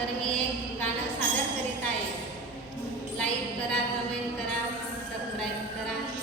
तर मी एक गाणं सादर करीत आहे. लाईक करा कमेंट करा सबस्क्राईब करा.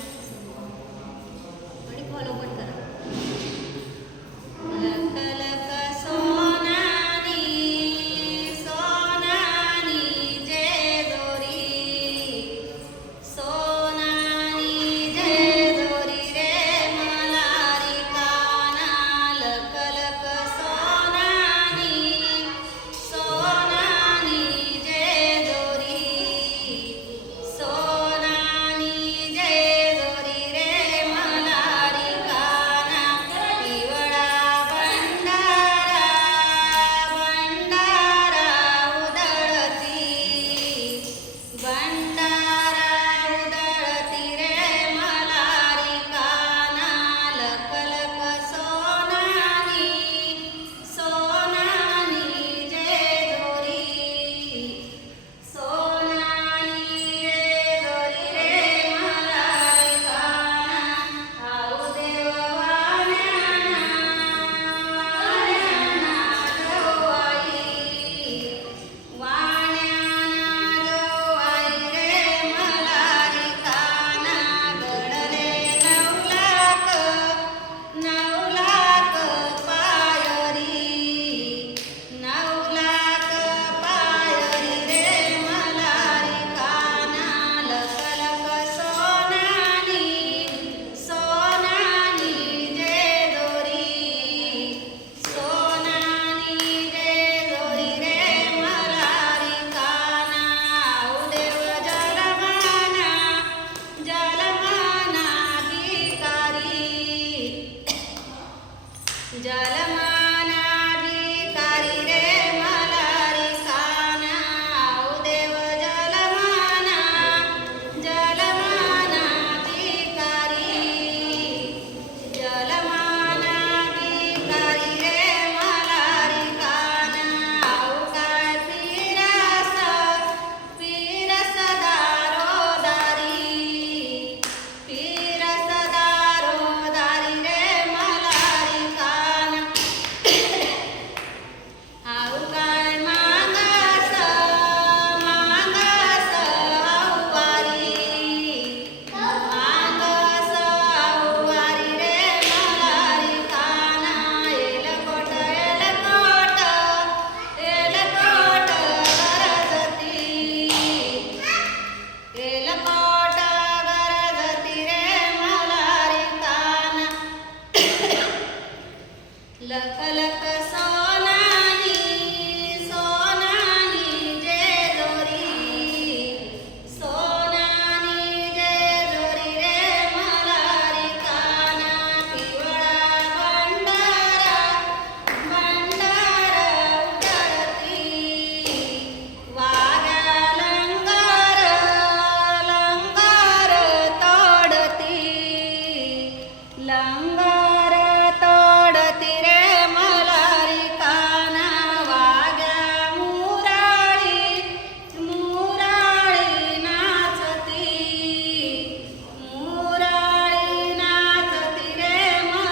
the sun.